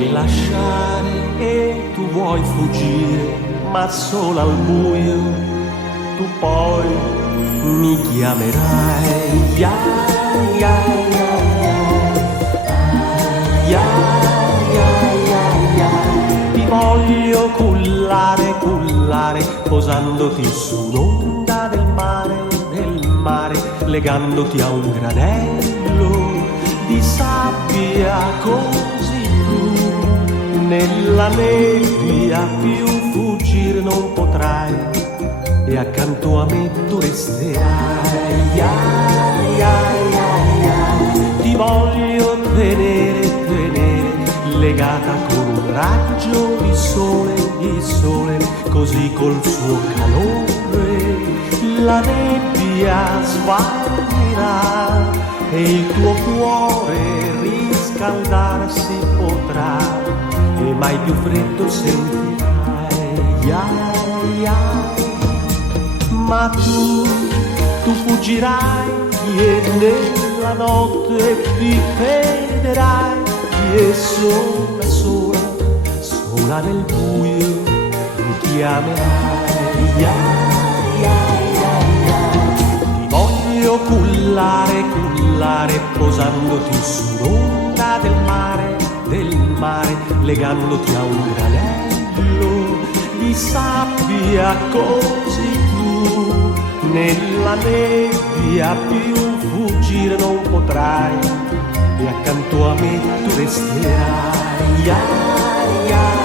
vuoi lasciare e tu vuoi fuggire, ma solo al buio tu poi mi chiamerai. Ya, ya, ya, ya, ya, ya, ya. Ti voglio cullare, cullare, posandoti su un'onda del mare, legandoti a un granello di sabbia, così tu nella nebbia più fuggire non potrai e accanto a me tu resterai. Ya, ya, ya, ya. Ti voglio tenere, tenere, legata con un raggio di sole, così col suo calore la nebbia svanirà e il tuo cuore riscaldarsi potrà e mai più freddo sentirai. Ya, ya. Ma tu fuggirai e nella notte ti perderai e sola, sola, sola nel buio mi chiamerai. Ya, ya, ya, ya. Ti voglio cullare, cullare, posandoti sull'onda del mare, legandoti a un granello di sabbia, così tu nella nebbia più fuggire non potrai e accanto a me tu resterai. Ya, ya, ya.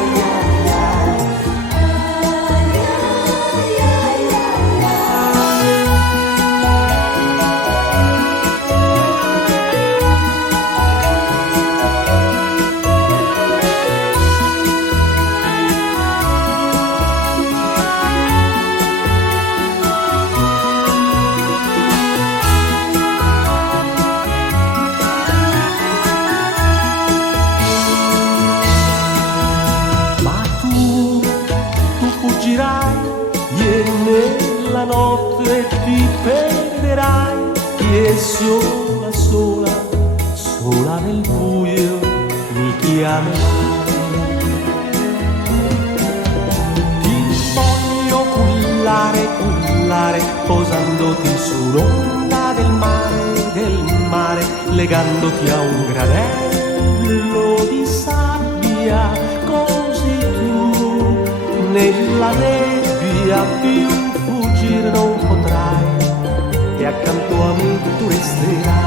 E nella notte ti perderai e sola, sola, sola nel buio mi chiamerai. Ti voglio cullare, cullare, posandoti sull'onda del mare, legandoti a un granello di sabbia, così tu nella nebbia più fuggire non potrai e accanto a me tu resterai.